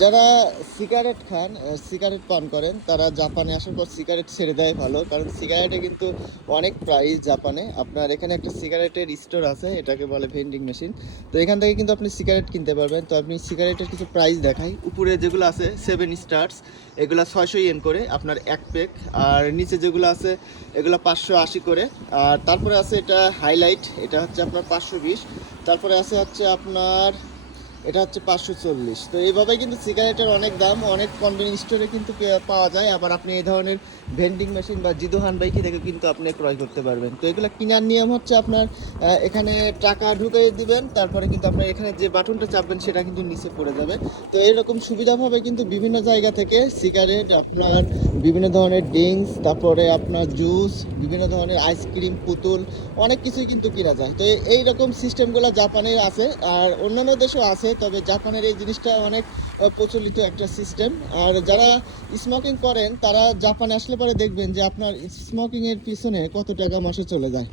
যারা সিগারেট খান, সিগারেট পান করেন, তারা জাপানে আসার পর সিগারেট ছেড়ে দেয় ভালো। কারণ সিগারেটে কিন্তু অনেক প্রাইস জাপানে। আপনার এখানে একটা সিগারেটের স্টোর আছে, এটাকে বলে ভেন্ডিং মেশিন। তো এখান থেকে কিন্তু আপনি সিগারেট কিনতে পারবেন। তো আপনি সিগারেটের কিছু প্রাইস দেখাই। উপরে যেগুলো আছে 7 স্টার্স, এগুলো 600 ইয়েন করে আপনার এক প্যাক। আর নিচে যেগুলো আছে এগুলো 580 করে। আর তারপরে আছে এটা হাইলাইট, এটা হচ্ছে আপনার 520। তারপরে হচ্ছে আপনার এটা হচ্ছে 540। তো এইভাবে কিন্তু সিগারেটের অনেক দাম, অনেক কনভেনিয়েন্স স্টোরে কিন্তু পাওয়া যায়। আবার আপনি এই ধরনের ভেন্ডিং মেশিন বা জিদোহান বাইকি থেকে কিন্তু আপনি ক্রয় করতে পারবেন। তো এগুলো কেনার নিয়ম হচ্ছে আপনার এখানে টাকা ঢুকে দিবেন, তারপরে কিন্তু আপনার এখানে যে বাটনটা চাপবেন সেটা কিন্তু নিচে পড়ে যাবে। তো এরকম সুবিধাভাবে কিন্তু বিভিন্ন জায়গা থেকে সিগারেট, আপনার বিভিন্ন ধরনের ড্রিঙ্কস, তারপরে আপনার জুস, বিভিন্ন ধরনের আইসক্রিম, পুতুল, অনেক কিছুই কিন্তু কেনা যায়। তো এইরকম সিস্টেমগুলো জাপানের আছে, আর অন্যান্য দেশেও আছে। তবে জাপানের এই জিনিসটা অনেক প্রচলিত একটা সিস্টেম। আর যারা স্মোকিং করেন তারা জাপানে আসলে পরে দেখবেন যে আপনার স্মোকিংয়ের পিছনে কত টাকা মাসে চলে যায়।